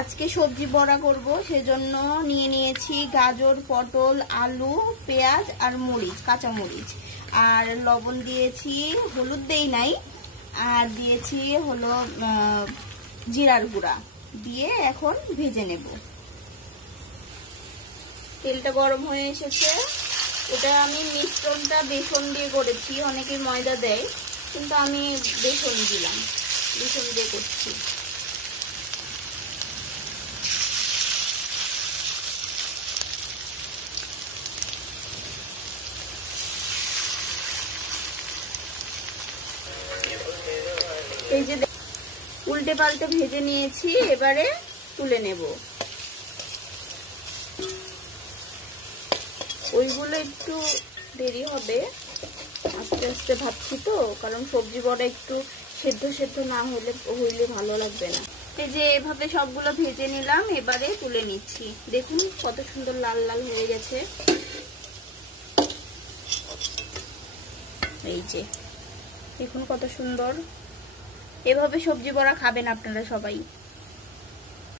আজকে সবজি বড়া করব, সেজন্য নিয়ে নিয়েছি গাজর, পটল, আলু, পেঁয়াজ আর মরিচ, কাঁচা মরিচ। আর লবণ দিয়েছি, হলুদ দেই নাই, আর দিয়েছি হলো জিরার গুঁড়া দিয়ে এখন ভেজে নেব। তেলটা গরম হয়ে এসেছে। এটা আমি মিশ্রণটা বেসন দিয়ে করেছি, অনেকে ময়দা দেয়, কিন্তু আমি বেসন দিলাম, বেসন দিয়ে করছি। এই যে উল্টে পাল্টে ভেজে নিয়েছি, এবারে তুলে নেব। ওইগুলো একটু দেরি হবে, আস্তে আস্তে ভাবছি তো, কারণ সবজি বড়া একটু সেদ্ধ সেদ্ধ না হইলে ভালো লাগবে না। এই যে এভাবে সবগুলো ভেজে নিলাম, এবারে তুলে নিচ্ছি। দেখুন কত সুন্দর লাল লাল হয়ে গেছে। এই যে দেখুন কত সুন্দর। এভাবে সবজি বড়া খাবেন আপনারা সবাই।